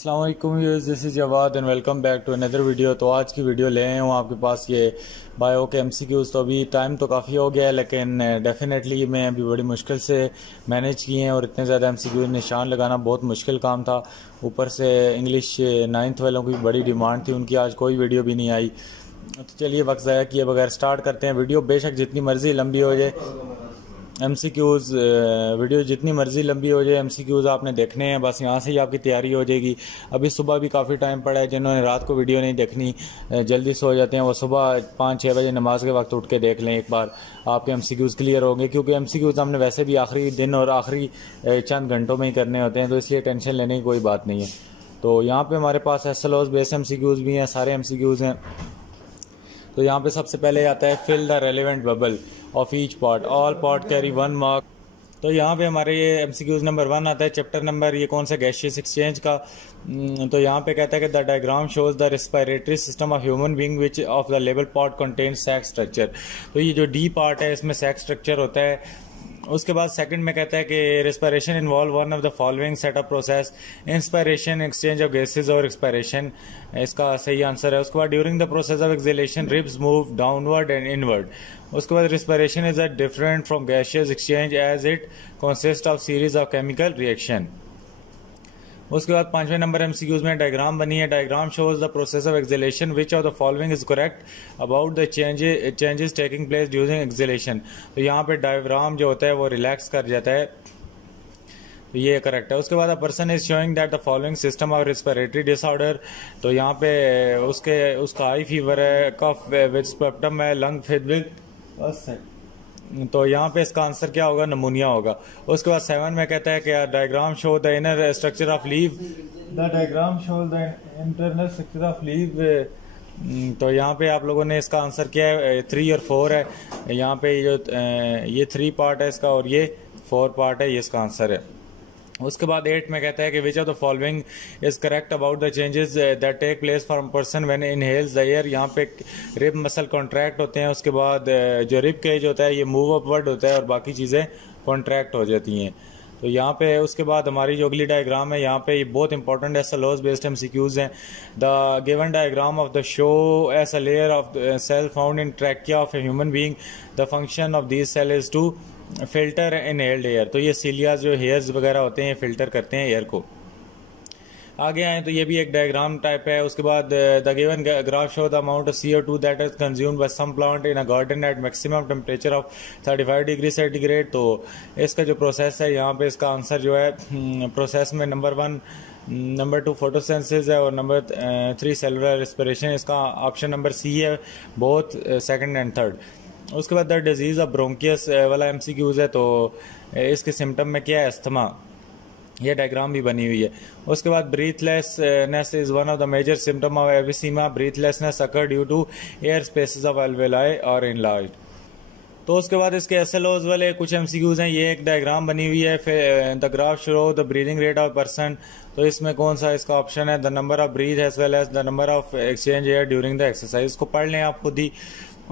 अस्सलाम वालेकुम viewers, this is Jawad and welcome back to another video. तो आज की वीडियो ले आया हूँ आपके पास ये बायो के एमसीक्यूज़। तो अभी टाइम तो काफ़ी हो गया है, लेकिन डेफिनेटली मैं अभी बड़ी मुश्किल से मैनेज किए हैं और इतने ज़्यादा एमसीक्यूज़ निशान लगाना बहुत मुश्किल काम था। ऊपर से इंग्लिश 9th वालों की बड़ी डिमांड थी, उनकी आज कोई वीडियो भी नहीं आई। तो चलिए वक्त ज़ाया किए बगैर स्टार्ट करते हैं। वीडियो बेशक जितनी मर्ज़ी लंबी हो जाए, एमसीक्यूज़ वीडियो जितनी मर्ज़ी लंबी हो जाए, एमसीक्यूज़ आपने देखने हैं, बस यहाँ से ही आपकी तैयारी हो जाएगी। अभी सुबह भी काफ़ी टाइम पड़ा है, जिन्होंने रात को वीडियो नहीं देखनी, जल्दी सो जाते हैं, वो सुबह 5-6 बजे नमाज के वक्त उठ के देख लें, एक बार आपके एमसीक्यूज़ क्लियर होंगे। क्योंकि एमसीक्यूज़ हमने वैसे भी आखिरी दिन और आखिरी चंद घंटों में ही करने होते हैं, तो इसलिए टेंशन लेने की कोई बात नहीं है। तो यहाँ पर हमारे पास एसएलओज बेस एमसीक्यूज़ भी हैं, सारे एमसीक्यूज़ हैं। तो यहाँ पे सबसे पहले आता है fill the relevant bubble of each part, all part carry 1 mark. तो यहाँ पे हमारे ये एमसीक्यूज नंबर 1 आता है, चैप्टर नंबर ये कौन सा गैसियस एक्सचेंज का। तो यहाँ पे कहता है कि the diagram shows the respiratory system of human being which of the label part contain sac structure. तो ये जो डी पार्ट है इसमें सैक स्ट्रक्चर होता है। उसके बाद सेकंड में कहता है कि respiration involve one of the following setup process, inspiration, exchange of gases और एक्सपायरेशन, इसका सही आंसर है। उसके बाद during the process of exhalation ribs move downward and inward. उसके बाद respiration is a different from gaseous exchange as it consist of series of chemical reaction. उसके बाद 5वें नंबर एमसीक्यूज में डायग्राम बनी है। Diagram shows the process of exhalation, which of the following is correct about the changes taking place during exhalation. तो यहाँ पे diagram जो होता है वो रिलैक्स कर जाता है, तो ये करेक्ट है। उसके बाद a person is showing that the following system of respiratory disorder. तो यहाँ पे उसका हाई फीवर है, कफ विद स्पेप्टम है, लंग फिट, तो यहाँ पे इसका आंसर क्या होगा, नमूनिया होगा। उसके बाद 7 में कहता है कि diagram show the inner structure of leave, the diagram show the internal structure of leave. तो यहाँ पे आप लोगों ने इसका आंसर क्या है, 3 और 4 है। यहाँ पे ये 3 पार्ट है इसका और ये 4 पार्ट है, ये इसका आंसर है। उसके बाद 8 में कहता है कि which of the following is correct about the changes that take place for person when inhales the air. यहाँ पे रिब मसल कॉन्ट्रैक्ट होते हैं, उसके बाद जो रिब केज होता है ये मूव अपवर्ड होता है और बाकी चीज़ें कॉन्ट्रैक्ट हो जाती हैं। तो यहाँ पे उसके बाद हमारी जो अगली डायग्राम है, यहाँ पे ये बहुत इंपॉर्टेंट एसएलओज बेस्ड एमसीक्यूज हैं। The given diagram of the shows a layer of cell found in trachea of a human being, the function of this cell is to filter inhaled air. तो ये सीलिया जो hairs वगैरह होते हैं ये filter करते हैं एयर को। आगे आए तो ये भी एक डायग्राम टाइप है। उसके बाद the given graph show the amount of CO2 that is consumed by some plant in a garden at maximum temperature of 35 degree centigrade. तो इसका जो प्रोसेस है, यहाँ पे इसका आंसर जो है प्रोसेस में नंबर 1, नंबर 2 फोटोसिंथेसिस है और नंबर 3 सेलुलर रेस्पिरेशन। इसका ऑप्शन नंबर सी है, बोथ सेकंड एंड थर्ड। उसके बाद द डिजीज़ ऑफ ब्रोंकियस वाला एमसीक्यूज है। तो इसके सिम्टम में क्या है, अस्थमा, ये डायग्राम भी बनी हुई है। उसके बाद breathlessness is one of the major symptom of emphysema. Breathlessness occur due to air spaces of alveoli और इनलार्ज्ड। तो उसके बाद इसके एसएलओज वाले कुछ एमसीक्यूज हैं, ये एक डायग्राम बनी हुई है। फिर the graph show the breathing rate of person. तो इसमें कौन सा इसका ऑप्शन है, the number of breath as well as the number of exchange air during the exercise. इसको पढ़ लें आप खुद ही।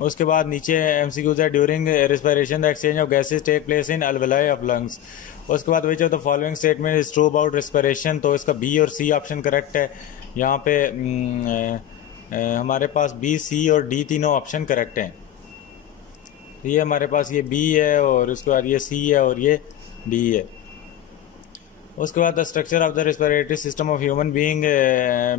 उसके बाद नीचे एमसीक्यूज है, during respiration the exchange of gases take place in alveoli of lungs. उसके बाद which of the following statement is true about respiration. तो इसका बी और सी ऑप्शन करेक्ट है। यहाँ पे हमारे पास बी, सी और डी तीनों ऑप्शन करेक्ट हैं। ये हमारे पास ये बी है और उसके बाद ये सी है और ये डी है। उसके बाद the structure of the respiratory system of human being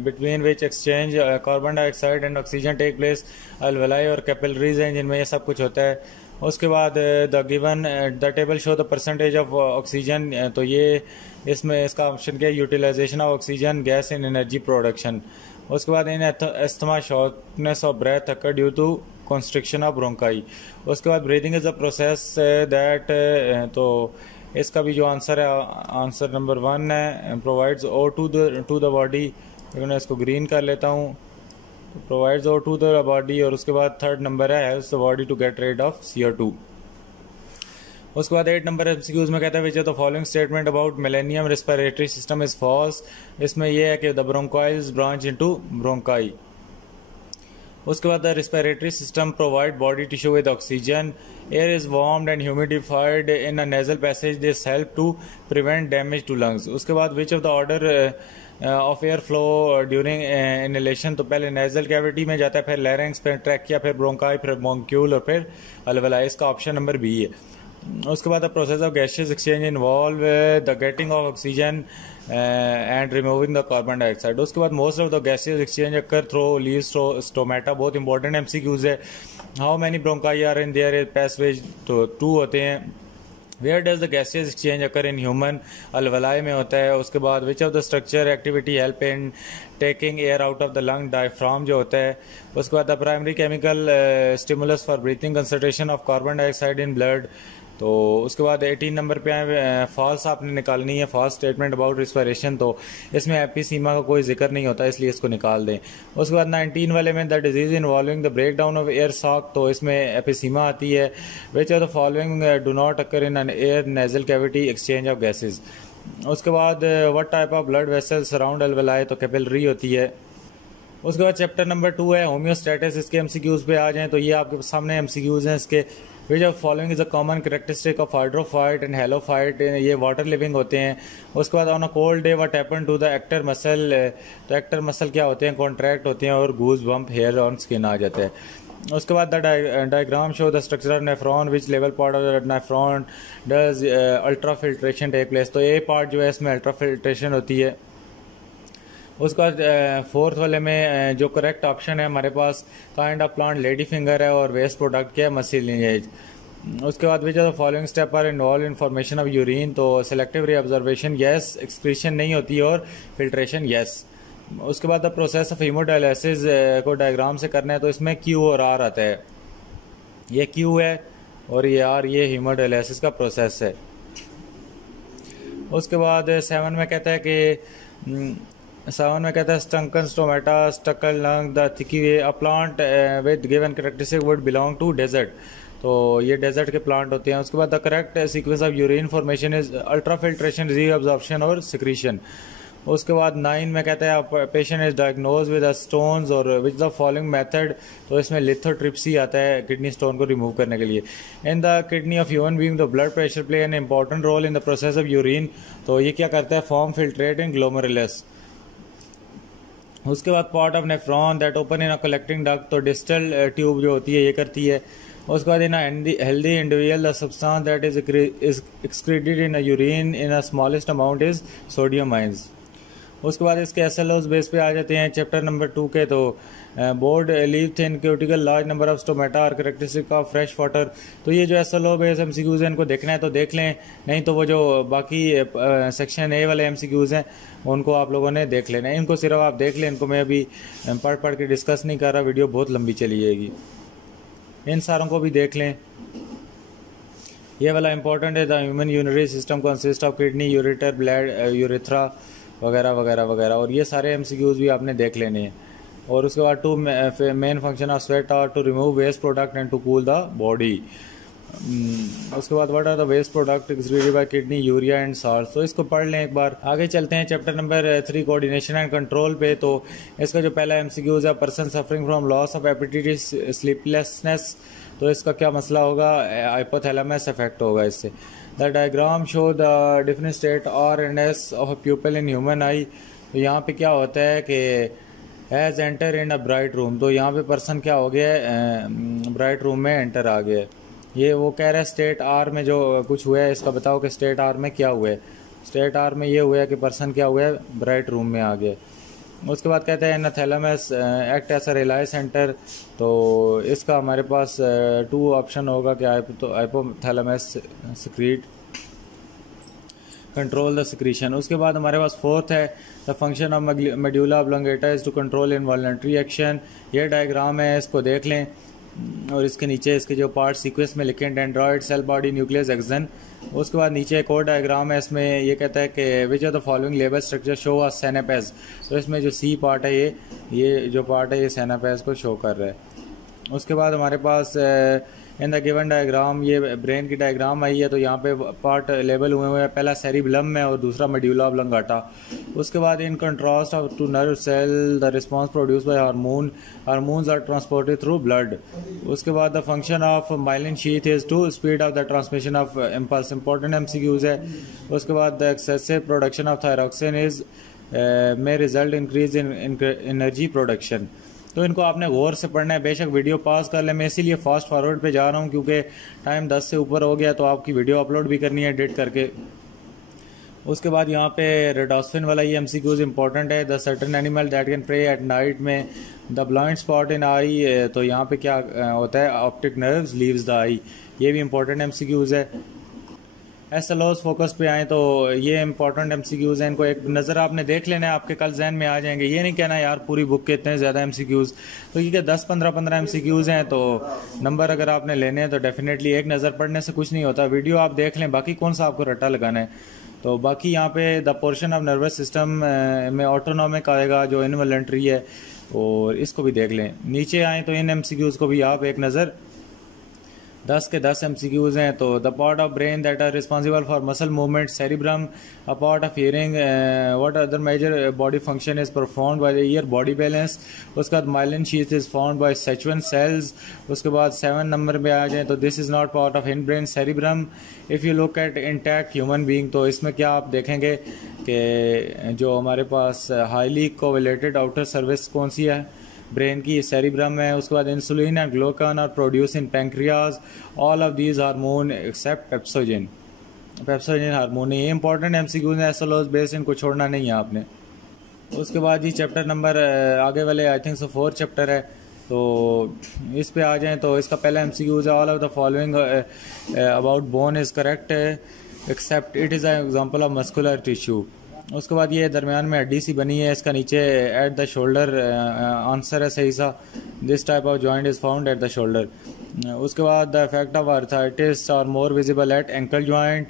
between which exchange carbon dioxide and oxygen take place, alveoli और कैपिलरीज हैं जिनमें ये सब कुछ होता है। उसके बाद the given the table show the percentage of oxygen. तो ये इसमें इसका ऑप्शन क्या है, utilization of oxygen gas in energy production. उसके बाद in asthma shortness of breath occur due to constriction of bronchi. उसके बाद breathing is a process that, तो इसका भी जो आंसर है, आंसर नंबर 1 है, provides O2 to the body. मैं इसको ग्रीन कर लेता हूँ, provides O2 to the body. और उसके बाद थर्ड नंबर है, helps the body to get rid of CO2। उसके बाद 8 नंबर एमसीक्यूज में कहता है which of the following statement about millennium respiratory system is false. इसमें यह है कि the bronchioles branch into bronchi. उसके बाद the respiratory system provide body tissue with oxygen, air is warmed and humidified in a nasal passage, this help to prevent damage to lungs. उसके बाद which of the order of air flow during inhalation, तो पहले nasal cavity में जाता है, फिर larynx, फिर trachea, फिर ब्रोंकाई, फिर ब्रोंक्यूल और फिर अलवेलाई। इसका ऑप्शन नंबर बी है। उसके बाद the process of gaseous exchange involve the getting of oxygen and removing the carbon dioxide. उसके बाद most of the gaseous exchange occur through leaves stomata. बहुत इंपॉर्टेंट एमसीक्यूज है। How many bronchi are in their passages, तो 2 होते हैं। Where does the gaseous exchange occur in human, alveoli में होता है। उसके बाद which of the structure activity help in taking air out of the lung, diaphragm जो होता है। उसके बाद the primary chemical stimulus for breathing, concentration of carbon dioxide in blood. तो उसके बाद 18 नंबर पे आए, फॉल्स आपने निकालनी है, फॉल्स स्टेटमेंट अबाउट रिस्पिरेशन। तो इसमें एपिसीमा का कोई जिक्र नहीं होता, इसलिए इसको निकाल दें। उसके बाद 19 वाले में the disease involving the break down of air sac, तो इसमें एपिसीमा आती है। Which of the following do not occur in an air nasal cavity exchange of gases. उसके बाद what type of blood vessel surround alveoli, तो capillary होती है। उसके बाद चैप्टर नंबर 2 है होम्योस्टेटिस। इसके एमसीक्यूज पे आ जाएं तो ये आपके सामने एमसीक्यूज हैं इसके। Which of following is a common characteristic of hydrophyte and halophyte, ये वाटर लिविंग होते हैं। उसके बाद on a cold day what happen to the arrector muscle, तो एक्टर मसल क्या होते हैं, कॉन्ट्रैक्ट होते हैं और goose bump hair on skin आ जाता है। उसके बाद the diagram show the structure of nephron, which level part of the nephron does ultra filtration take place, तो ए पार्ट जो है इसमें अल्ट्रा फिल्ट्रेशन होती है। उसके बाद 4th वाले में जो करेक्ट ऑप्शन है हमारे पास kind of plant lady finger है और वेस्ट प्रोडक्ट क्या है, मसी लिनेज। उसके बाद which of the following step are involve in formation of urine, तो सिलेक्टिव रीअब्जर्वेशन यस, एक्सक्रीशन नहीं होती है और फिल्ट्रेशन यस। उसके बाद द प्रोसेस ऑफ हीमोडायलिसिस को डायग्राम से करना है, तो इसमें क्यू और आर आता है। ये क्यू है और ये आर, ये हीमोडायलिसिस का प्रोसेस है। उसके बाद 7 में कहता है कि स्टंकन स्टोमेटा स्टकल long the thick way a plant with given characteristic would belong to desert, तो ये डेजर्ट के प्लांट होते हैं। उसके बाद the correct sequence of urine formation is ultra filtration, reabsorption और सिक्रीशन। उसके बाद 9 में कहता है patient is diagnose with stones और विच द फॉलोइंग मेथड, तो इसमें लिथोट्रिप्सी आता है किडनी स्टोन को रिमूव करने के लिए। In the kidney of human being the blood pressure play an important role in the process of urine, तो ये क्या करता है, फॉर्म फिल्ट्रेट इन ग्लोमेरुलस। उसके बाद part of nephron that open in a collecting duct, तो डिस्टल ट्यूब जो होती है ये करती है। उसके बाद इन healthy individual the substance that is excreted in urine in a smallest amount is sodium ions. उसके बाद इसके एसएलओस बेस पे आ जाते हैं चैप्टर नंबर 2 के, तो board leave thin cuticle large number of stomata और कैरेक्टरिस्टिक ऑफ फ्रेश वाटर, तो ये जो एसएलओ बेस एमसीक्यूज हैं इनको देखना है तो देख लें, नहीं तो वो जो बाकी सेक्शन ए वाले एमसीक्यूज हैं उनको आप लोगों ने देख लेना है। इनको सिर्फ आप देख लें, इनको मैं अभी पढ़ के डिस्कस नहीं कर रहा, वीडियो बहुत लंबी चली जाएगी। इन सारों को भी देख लें। ये वाला इंपॉर्टेंट है, the human urinary system consist of kidney, ureter, blood, urethra वगैरह वगैरह वगैरह, और ये सारे एमसीक्यूज भी आपने देख लेने हैं। और उसके बाद 2 main function of sweat are to remove waste product and to cool the body. उसके बाद what are the waste product excreted by kidney, urea and salt, तो इसको पढ़ लें एक बार। आगे चलते हैं chapter number 3 coordination and control पे, तो इसका जो पहला एमसीक्यूज है person suffering from loss of appetitis, sleeplessness, तो इसका क्या मसला होगा, हाइपोथैलेमस इफेक्ट होगा इससे। The diagram show the different state R and S of pupil in human eye, तो यहाँ पे क्या होता है कि as enter in a bright room, तो यहाँ पे पर्सन क्या हो गया, ब्राइट रूम में एंटर आ गया। ये वो कह रहा है स्टेट आर में जो कुछ हुआ है इसका बताओ कि स्टेट आर में क्या हुआ है। स्टेट आर में ये हुआ है कि पर्सन क्या हुआ है, ब्राइट रूम में आ गया। उसके बाद कहते हैं thalamus act as a relay center, तो इसका हमारे पास 2 ऑप्शन होगा कि hypothalamus secrete control the secretion. उसके बाद हमारे पास 4th है the function of medulla oblongata is to control involuntary action. ये डायग्राम है, इसको देख लें, और इसके नीचे इसके जो पार्ट सीक्वेंस में लिखे dendroid, cell body, nucleus, axon. उसके बाद नीचे एक और डायग्राम है, इसमें ये कहता है कि which of the following label structure show a synapse, तो इसमें जो सी पार्ट है ये जो पार्ट है ये सिनेपेज को शो कर रहा है। उसके बाद हमारे पास इन द गिवन डायग्राम ये ब्रेन की डायग्राम आई है, तो यहाँ पे पार्ट लेबल हुए हैं, पहला सेरिबेलम में और दूसरा मेड्यूला ऑब्लोंगाटा। उसके बाद in contrast to nerve cell the response produce by hormones are transported through blood. उसके बाद the function of myelin sheath is to speed of the transmission of impulse, important MCQs है। उसके बाद the excessive production of thyroxine is may result increase in energy production. तो इनको आपने गौर से पढ़ना है। बेशक वीडियो पास कर ले, मैं इसीलिए फास्ट फॉरवर्ड पे जा रहा हूँ क्योंकि टाइम 10 से ऊपर हो गया, तो आपकी वीडियो अपलोड भी करनी है एडिट करके। उसके बाद यहाँ पे रेडोस्फिन वाला ये MCQs इंपॉर्टेंट है। The certain animal that can prey at night में the blind spot in eye, तो यहाँ पे क्या होता है, optic nerves leaves the eye, ये भी इंपॉर्टेंट MCQs है। SLOs फोकस पे आए तो ये इंपॉर्टेंट MCQs हैं, इनको एक नज़र आपने देख लेना है, आपके कल जहन में आ जाएंगे। ये नहीं कहना यार पूरी बुक के इतने ज़्यादा MCQs, तो ये 10-15 MCQs हैं, तो नंबर अगर आपने लेने हैं तो डेफिनेटली एक नज़र पढ़ने से कुछ नहीं होता, वीडियो आप देख लें, बाकी कौन सा आपको रट्टा लगाना है। तो बाकी यहाँ पे the portion of nervous system में ऑटोनॉमिक आएगा जो इनवॉलंटरी है, और इसको भी देख लें। नीचे आए तो इन MCQs को भी आप एक नज़र, 10 के 10 MCQs हैं। तो the part of brain that are responsible for muscle movement, cerebrum, a part of hearing, what other major body function is performed by the ear, body balance. उसके बाद myelin sheath is formed by Schwann cells. उसके बाद 7 number पे आ जाएं तो this is not part of in brain cerebrum. If you look at intact human being, तो इसमें क्या आप देखेंगे कि जो हमारे पास हाईली कोवलेटेड आउटर सर्विस कौन सी है, ब्रेन की, सेरिब्रम है। उसके बाद insulin and glucagon are produce in pancreas, all of these hormone except pepsinogen hormone. ये इंपॉर्टेंट MCQs हैं, SLOs बेस्ड, इनको छोड़ना नहीं है आपने। उसके बाद जी चैप्टर नंबर आगे वाले आई थिंक 4 चैप्टर है, तो इस पे आ जाएं तो इसका पहला MCQs है, all of the following about bone is correct except it is an example of muscular tissue. उसके बाद ये दरमियान में हड्डी सी बनी है, इसका नीचे एट द शोल्डर आंसर है सही सा, this type of joint is found at the shoulder. उसके बाद the effect of arthritis are more visible at ankle joint.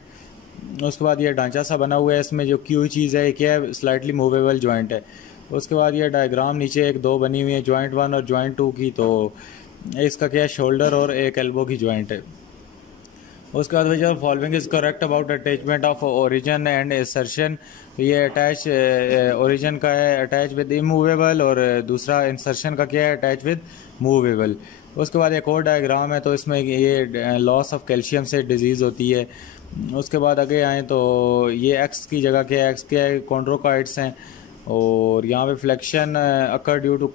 उसके बाद ये ढांचा सा बना हुआ है, इसमें जो क्यू चीज़ है क्या है, स्लाइटली मूवेबल जॉइंट है। उसके बाद ये डायग्राम नीचे 1-2 बनी हुई है, जॉइंट 1 और जॉइंट 2 की, तो इसका क्या है, शोल्डर और एक एल्बो की जॉइंट है। उसके बाद जो following is correct about attachment of origin and insertion, ये अटैच ओरिजिन का है अटैच विद इमूवेबल, और दूसरा इंसर्शन का क्या है, अटैच विद मूवेबल। उसके बाद एक और डायग्राम है, तो इसमें ये लॉस ऑफ कैल्शियम से डिजीज़ होती है। उसके बाद आगे आएँ तो ये एक्स की जगह क्या है, एक्स क्या है, कॉन्ड्रोकाइट्स हैं, और यहाँ पे flexion occur due to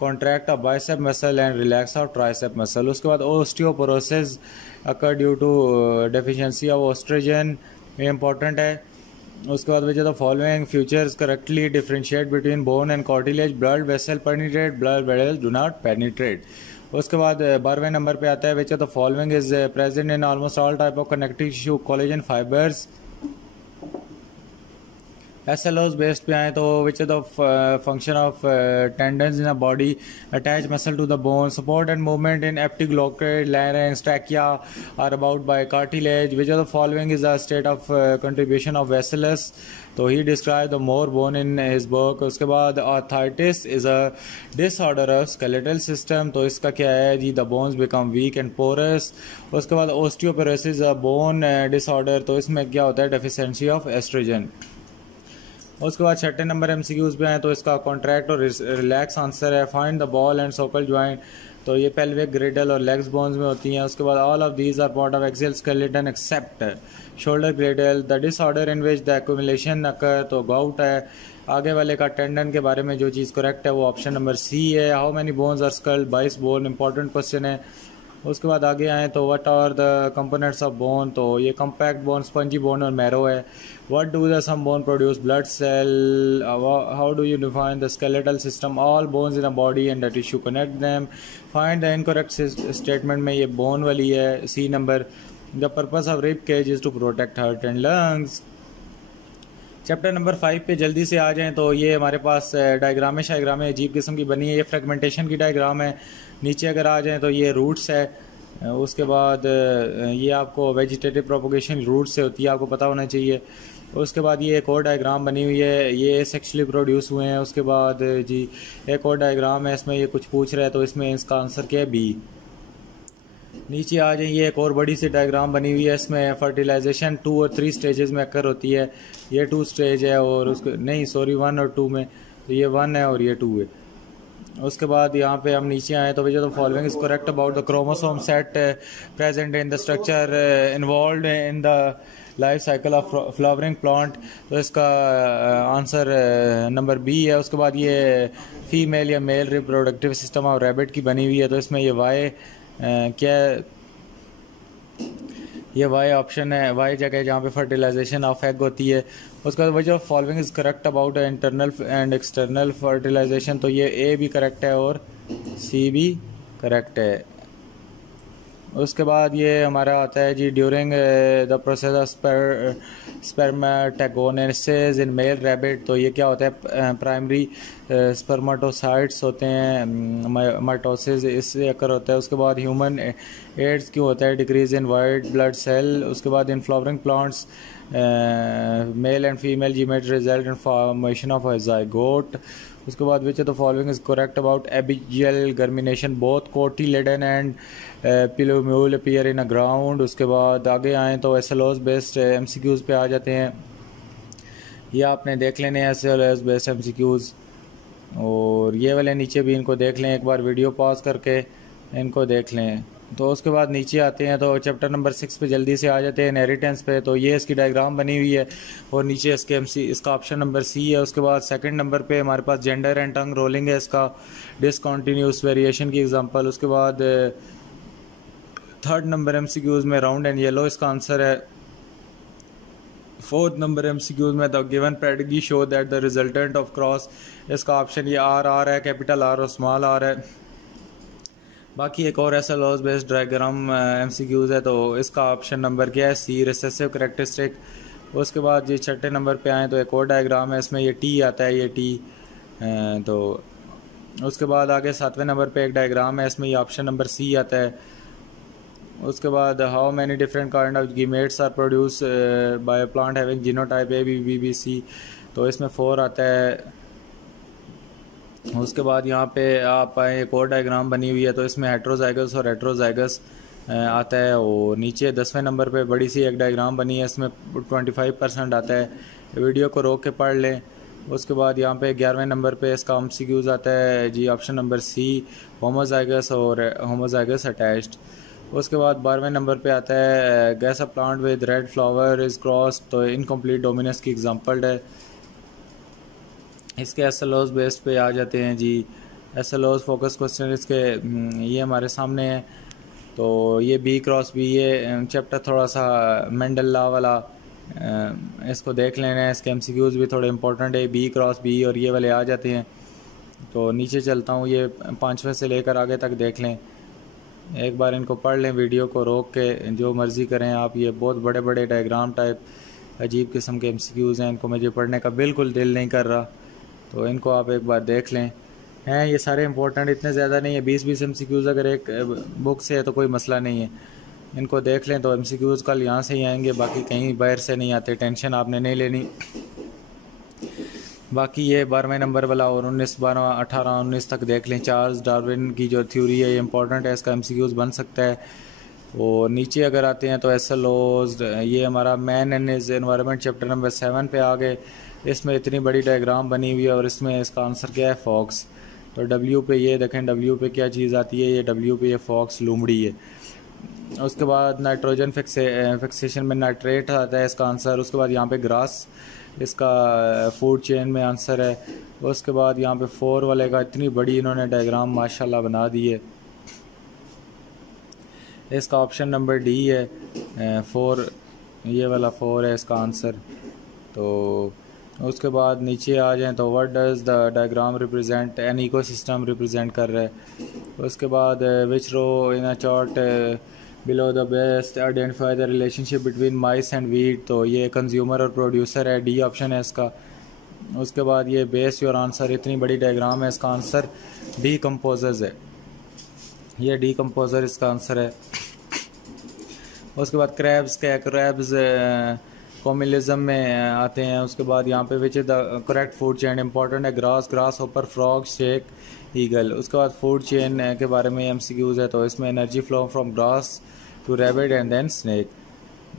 contract of bicep muscle and relax of tricep muscle. उसके बाद osteoporosis occur due to deficiency of oestrogen, ये इंपॉर्टेंट है। उसके बाद वजह the following features correctly differentiate between bone and cartilage, blood vessel penetrate, blood vessels do not penetrate. उसके बाद 12वें नंबर पे आता है which of the following is present in almost all type of connective tissue, collagen fibres. SLOs based पे आए तो which the function of tendons in a body, attach muscle to the bone, support and movement in epiglottis larynx trachea are about by cartilage. Which of the following is the state of contribution of Vesalius, तो he describe the more bone in his book. उसके बाद arthritis is a disorder of skeletal system, तो इसका क्या है जी, the bones become weak and porous. उसके बाद ओस्टियोपोरोसिस अ बोन डिसऑर्डर, तो इसमें क्या होता है, डेफिशिएंसी ऑफ एस्ट्रोजन। उसके बाद 6 नंबर MCQs पे हैं, तो इसका कॉन्ट्रैक्ट और रिलैक्स आंसर है, find the ball and socket joint, तो ये पेल्विक, ग्रेडल और लेग्स बोन्स में होती हैं। उसके बाद all of these are part of axial skeleton except shoulder girdle. The disorder in which the accumulation occur, तो गाउट है। आगे वाले का टेंडन के बारे में जो चीज़ करेक्ट है वो ऑप्शन नंबर सी है। How many bones are skull, 22 bone, important question है। उसके बाद आगे आए तो what are the components of bone, तो ये कम्पैक्ट बोन, स्पंजी बोन और मैरो है। What do the some bone produce, blood cell. How do you define the skeletal system, all bones in a body and the tissue connect them. Find the incorrect statement में ये bone वाली है, C number. The purpose of rib cage is to protect heart and lungs. Chapter number 5 पे जल्दी से आ जाएं तो ये हमारे पास डायग्रामें शायग्रामें अजीब किस्म की बनी है, ये फ्रेगमेंटेशन की डायग्राम है। नीचे अगर आ जाएं तो ये रूट्स है। उसके बाद ये आपको वेजिटेटिव प्रोपोगेशन रूट से होती है, आपको पता होना चाहिए। उसके बाद ये एक और डायग्राम बनी हुई है, ये सेक्सुअली प्रोड्यूस हुए हैं। उसके बाद जी एक और डायग्राम है, इसमें ये कुछ पूछ रहा है, तो इसमें इसका आंसर क्या है, बी। नीचे आ जाए, ये एक और बड़ी सी डायग्राम बनी हुई है, इसमें फर्टिलाइजेशन 2 और 3 स्टेजेस में अकर होती है। ये 2 स्टेज है, और उसके नहीं सॉरी 1 और 2 में, तो ये 1 है और ये 2 है। उसके बाद यहाँ पे हम नीचे आए तो जो following is correct about the chromosome set present in the structure involve in the life cycle of flowering plant, तो इसका आंसर नंबर बी है। उसके बाद ये फीमेल या male reproductive system of rabbit की बनी हुई है, तो इसमें ये वाई क्या ये वाई ऑप्शन है, वाई जगह जहाँ पे फर्टिलाइजेशन ऑफ एग होती है। उसके बाद which following is correct about internal and external fertilisation, तो ये ए भी करेक्ट है और सी भी करेक्ट है। उसके बाद ये हमारा आता है जी during the process of spermatogenesis in male rabbit, तो ये क्या होता है, प्राइमरी स्पर्मेटोसाइट्स होते हैं, माइटोसिस इससे अकर होता है। उसके बाद ह्यूमन एड्स क्यों होता है, decrease in white blood cell. उसके बाद in flowering plants male and female gamete result in formation of zygote. उसके बाद which the following is correct about epigeal germination, both cotyledon and plumule appear in a ground. उसके बाद आगे आएँ तो एसएलओस based MCQs पे आ जाते हैं, ये आपने देख लेने हैं एसएलओस बेस्ड एमसीक्यूज़, और ये वाले नीचे भी इनको देख लें, एक बार वीडियो पॉज करके इनको देख लें। तो उसके बाद नीचे आते हैं तो चैप्टर नंबर 6 पे जल्दी से आ जाते हैं, इनहेरिटेंस पे, तो ये इसकी डायग्राम बनी हुई है और नीचे इसके एमसी इसका ऑप्शन नंबर सी है। उसके बाद सेकंड नंबर पे हमारे पास जेंडर एंड टंग रोलिंग है, इसका डिसकंटिन्यूस वेरिएशन की एग्जांपल। उसके बाद थर्ड नंबर एमसीक्यूज में राउंड एंड येलो इसका आंसर है। फोर्थ नंबर एमसीक्यूज में the given pedigree show that the resultant of cross, इसका ऑप्शन ये आर है, कैपिटल आर और स्मॉल आर है। बाकी एक और ऐसा लॉस बेस्ड डायग्राम एमसीक्यूज है, तो इसका ऑप्शन नंबर क्या है, सी रिसेसिव करेक्टरिस्टिक। उसके बाद ये छठे नंबर पे आए तो एक और डायग्राम है, इसमें ये टी आता है, ये टी। तो उसके बाद आगे सातवें नंबर पे एक डायग्राम है, इसमें ये ऑप्शन नंबर सी आता है। उसके बाद how many different kind of gametes are produce by plant having genotype A B B B C, तो इसमें 4 आता है। उसके बाद यहाँ पे आप आए एक और डायग्राम बनी हुई है, तो इसमें हेट्रोजाइगस और हेट्रोजाइगस आता है। और नीचे 10वें नंबर पे बड़ी सी एक डायग्राम बनी है, इसमें 25% आता है, वीडियो को रोक के पढ़ लें। उसके बाद यहाँ पे 11वें नंबर पे इसका एमसीक्यूज आता है जी, ऑप्शन नंबर सी होमोजाइगस और होमोजाइगस अटैच्ड। उसके बाद 12वें नंबर पे आता है gas a plant with red flower is cross, तो इनकम्प्लीट डोमिनेंस की एग्जांपल है। इसके एसएलओस बेस्ड पे आ जाते हैं जी, एसएलओस फोकस क्वेश्चन इसके ये हमारे सामने है। तो ये बी क्रॉस बी, ये चैप्टर थोड़ा सा मेंडल लॉ वाला, इसको देख लेना है, इसके एमसीक्यूज भी थोड़े इंपॉर्टेंट है, बी क्रॉस बी और ये वाले आ जाते हैं। तो नीचे चलता हूँ, ये 5वें से लेकर आगे तक देख लें, एक बार इनको पढ़ लें, वीडियो को रोक के जो मर्ज़ी करें आप। ये बहुत बड़े बड़े डायग्राम टाइप अजीब किस्म के एमसीक्यूज़ हैं, इनको मुझे पढ़ने का बिल्कुल दिल नहीं कर रहा, तो इनको आप एक बार देख लें। हैं ये सारे इंपॉर्टेंट, इतने ज़्यादा नहीं है, 20-20 एमसीक्यूज़ अगर एक बुक से है तो कोई मसला नहीं है, इनको देख लें। तो एमसीक्यूज़ कल यहाँ से ही आएंगे, बाकी कहीं बाहर से नहीं आते, टेंशन आपने नहीं लेनी। बाकी ये 12वें नंबर वाला और 19, 12, 18, 19 तक देख लें। चार्ल्स डार्विन की जो थ्योरी है ये इंपॉर्टेंट है, इसका एमसीक्यूज़ बन सकता है। और नीचे अगर आते हैं तो एसएलओज, ये हमारा man and his environment chapter number 7 पे आ गए। इसमें इतनी बड़ी डायग्राम बनी हुई है और इसमें इसका आंसर क्या है, फॉक्स। तो डब्ल्यू पे ये देखें, डब्ल्यू पे क्या चीज़ आती है, ये डब्ल्यू पे ये फॉक्स लूमड़ी है। उसके बाद नाइट्रोजन फिक्सेशन में नाइट्रेट आता है इसका आंसर। उसके बाद यहाँ पे ग्रास इसका फूड चेन में आंसर है। उसके बाद यहाँ पे 4 वाले का इतनी बड़ी इन्होंने डायग्राम माशाल्लाह बना दी है, इसका ऑप्शन नंबर डी है, 4, ये वाला 4 है इसका आंसर। तो उसके बाद नीचे आ जाएं तो what does the diagram represent, an ecosystem represent कर रहा है। उसके बाद which row in a chart below the best identify the relationship between mice and wheat, तो ये कंज्यूमर और प्रोड्यूसर है, डी ऑप्शन है इसका। उसके बाद ये बेस योर आंसर, इतनी बड़ी डायग्राम है, इसका आंसर डी कंपोजर्स है, ये डी कंपोजर इसका आंसर है। उसके बाद क्रैब्स कॉम्युनिज्म में आते हैं। उसके बाद यहाँ पे which is the correct food chain important है, grass hopper frog snake eagle. उसके बाद फूड चेन के बारे में एमसीक्यूज़ है, तो इसमें energy flow from grass to rabbit and then snake.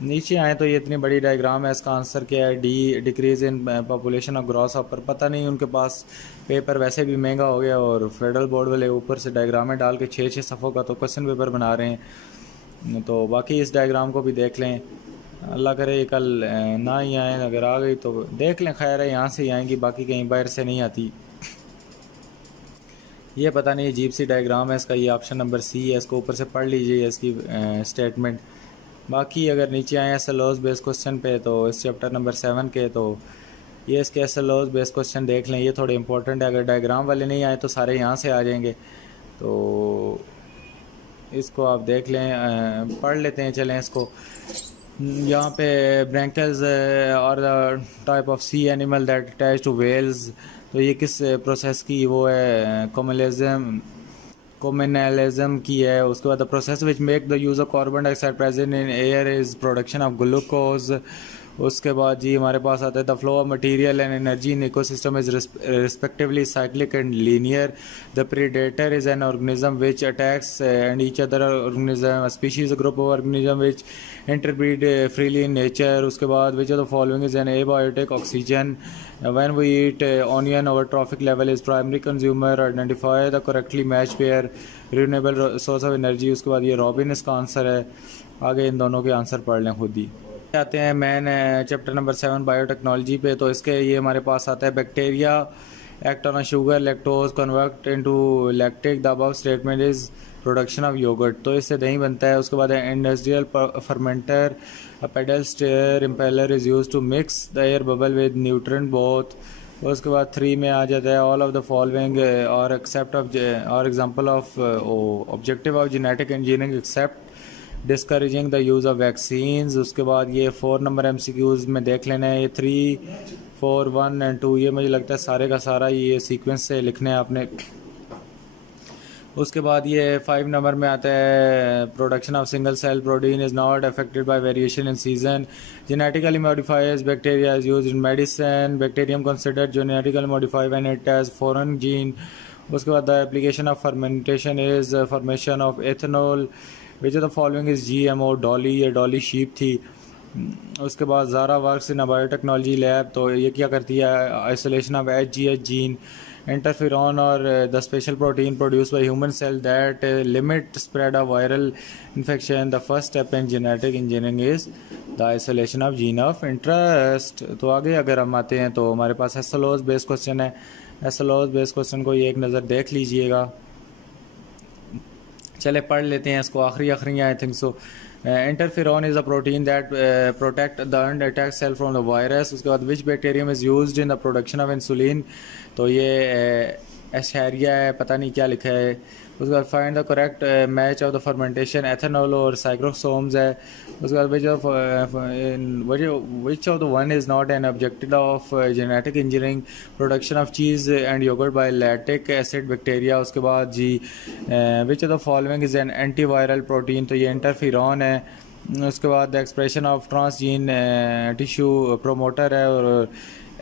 नीचे आए तो ये इतनी बड़ी डायग्राम है, इसका आंसर क्या है, D decrease in population of grass hopper. पता नहीं उनके पास पेपर वैसे भी महंगा हो गया और फेडरल बोर्ड वाले ऊपर से डायग्रामें डाल के 6-6 सफ़ों का तो क्वेश्चन पेपर बना रहे हैं। तो बाकी इस डायग्राम को भी देख लें। अल्लाह करे कल ना ही आए, अगर आ गई तो देख लें, खैर है यहाँ से ही आएंगी, बाकी कहीं बाहर से नहीं आती। ये पता नहीं अजीब सी डायग्राम है इसका, ये ऑप्शन नंबर सी है, इसको ऊपर से पढ़ लीजिए इसकी स्टेटमेंट। बाकी अगर नीचे आए SLOs बेस क्वेश्चन पे तो इस चैप्टर नंबर 7 के, तो ये इसके SLOs बेस क्वेश्चन देख लें, ये थोड़े इंपॉर्टेंट है। अगर डायग्राम वाले नहीं आए तो सारे यहाँ से आ जाएंगे, तो इसको आप देख लें, पढ़ लेते हैं। चलें इसको, यहाँ पे ब्रैंकल्स और type of sea animal that attach to whales, तो ये किस प्रोसेस की वो है, कोमिनलिज्म की है। उसके बाद the process which make the use of carbon dioxide present in air is production of glucose. उसके बाद जी हमारे पास आता है the flow of material and energy in ecosystem is respectively cyclic and linear. The predator is an organism which attacks and each other organism, species group of organism which interbreed freely in nature. उसके बाद which of the following is an abiotic oxygen. When we eat onion, our trophic level is primary consumer. Identify the correctly matched pair, renewable source of energy। उसके बाद ये robin इसका answer है। आगे इन दोनों के आंसर पढ़ लें खुद ही। आते हैं मैन चैप्टर नंबर 7 बायोटेक्नोलॉजी पे, तो इसके ये हमारे पास आता है bacteria act on sugar lactose convert into lactic. The above statement is production of yoghurt, तो इससे दही बनता है। उसके बाद industrial fermenter, paddle stirrer impeller is use to mix the air bubble with nutrient broth. उसके बाद 3 में आ जाता है all of the following are except of are example of objective of genetic engineering except discouraging the use of vaccines. उसके बाद ये 4 number MCQs में देख लेना है, ये 3, 4, 1 एंड 2, ये मुझे लगता है सारे का सारा ये सीक्वेंस से लिखना है आपने। उसके बाद ये 5 नंबर में आता है production of single cell protein is not affected by variation in season. Genetically modifies bacteria is used in medicine. Bacterium considered genetically modified when it has foreign gene. उसके बाद the application of fermentation is formation of ethanol. Which of the following is GMO। Dolly, ये Dolly sheep थी। उसके बाद Zara works in biotechnology lab, तो ये क्या करती है, isolation of HGH gene. Interferon और the special protein produce by human cell that limit spread of viral infection. The first step in genetic engineering is the isolation of gene of interest. तो आगे अगर हम आते हैं तो हमारे पास SLOs बेस्ड क्वेश्चन है। SLOs बेस्ड क्वेश्चन को ये एक नज़र देख लीजिएगा। चले पढ़ लेते हैं इसको, आखिरी I think so. Interferon is a protein that protect the attack cell from the virus. उसके बाद which bacterium is used in the production of insulin, तो ये एशेरिया है, पता नहीं क्या लिखा है। उसके बाद find the correct match of the fermentation, ethanol और साइक्रोसोम्स है। उसके बाद which of the one is not an objective of genetic engineering, production of cheese and yoghurt by lactic acid bacteria. उसके बाद जी which of the following is an antiviral protein, तो ये interferon है। उसके बाद the expression of transgene tissue promoter है, और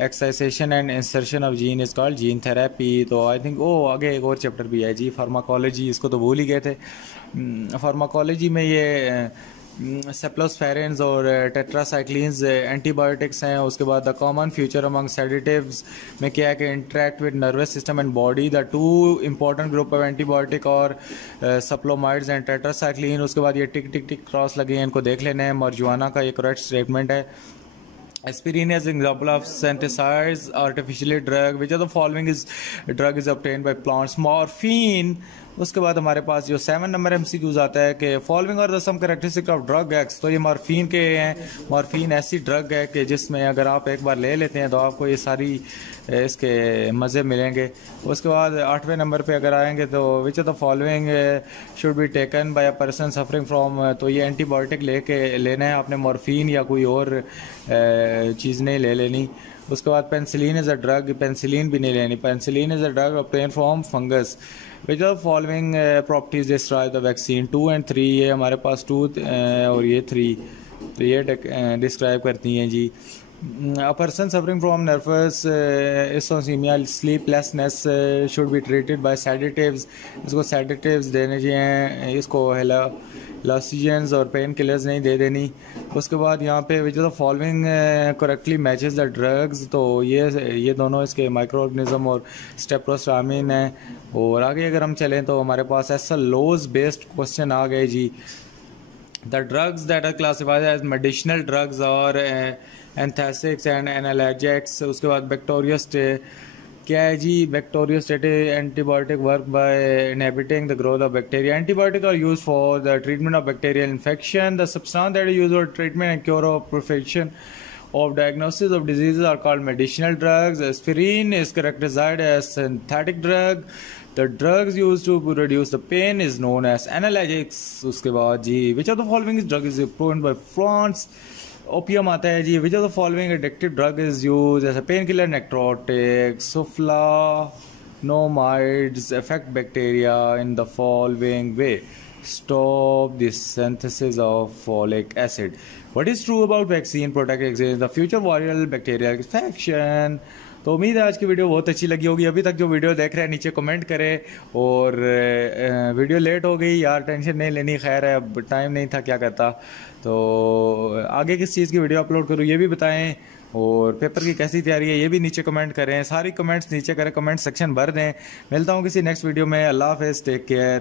excision and insertion of gene is called gene therapy. तो आई थिंक आगे एक और चैप्टर भी है जी, फार्माकोलॉजी, इसको तो भूल ही गए थे। फार्माकोलॉजी में ये सेप्लोस्फेरिन्स और टेट्रासाइक्लिन्स एंटीबायोटिक्स हैं। उसके बाद the common future among sedatives में क्या है कि interact with nervous system and body. The 2 important group of antibiotic और सप्लोमाइड्स एंड टेट्रासाइक्लिन। उसके बाद ये टिक टिक टिक क्रॉस लगे हैं, इनको देख लेना है। मरजुआना का ये करेक्ट स्टेटमेंट है। Aspirin is an example of synthesized artificially drug. Which of the following is drug is obtained by plants? Morphine। उसके बाद हमारे पास जो 7 नंबर MCQs आता है कि following are the some characteristic of drug X, तो ये मॉर्फिन के हैं। मॉर्फिन ऐसी ड्रग है कि जिसमें अगर आप एक बार ले लेते हैं तो आपको ये सारी इसके मज़े मिलेंगे। उसके बाद 8वें नंबर पे अगर आएंगे तो विच of the following should be taken by a person suffering from, तो ये एंटीबायोटिक लेना है आपने, मॉर्फिन या कोई और चीज़ नहीं ले लेनी। उसके बाद penicillin is a drug, penicillin भी नहीं लेनी। Penicillin is a drug obtain from fungus. Which of following properties describe the vaccine. 2 and 3, ये हमारे पास 2 और ये 3, तो ये डिस्क्राइब करती हैं जी। A person suffering from nervous insomnia, sleeplessness should be treated by sedatives। इसको sedatives देने चाहिए, इसको लॉसिजेंस और पेन किलर्स नहीं दे देनी। उसके बाद यहाँ पे विच of the following correctly matches the drugs, तो ये दोनों इसके माइक्रो ऑर्गेनिज्म और स्टेप्रोस्टामिन है। और आगे अगर हम चलें तो हमारे पास SLOs बेस्ड क्वेश्चन आ गए जी। The drugs that are classified as medicinal drugs or anaesthetics and analgesics. उसके बाद बैक्टीरियोस्टेट क्या है जी? Bacteriostatic antibiotic work by inhibiting the growth of bacteria. Antibiotic are used for the treatment of bacterial infection. The substance that is used for treatment and cure of prevention of diagnosis of diseases are called medicinal drugs. Aspirin is characterized as synthetic drug. The drugs used to reduce the pain is known as analgesics. उसके बाद जी which of the following drug is approved by France? Opium आता है जी। Which of the following addictive drug is used as a painkiller? Necrotics. Sulfonamides affect bacteria in the following way. Stop the synthesis of folic acid. What is true about vaccine protect against the future viral bacterial infection? तो उम्मीद है आज की video बहुत अच्छी लगी होगी। अभी तक जो वीडियो देख रहे हैं नीचे कमेंट करें। और वीडियो लेट हो गई यार, टेंशन नहीं लेनी, खैर है, अब टाइम नहीं था, क्या करता। तो आगे किस चीज़ की वीडियो अपलोड करूँ ये भी बताएं, और पेपर की कैसी तैयारी है ये भी नीचे कमेंट करें। सारी कमेंट्स नीचे करें, कमेंट सेक्शन भर दें। मिलता हूँ किसी नेक्स्ट वीडियो में। अल्लाह हाफ़िज़, टेक केयर।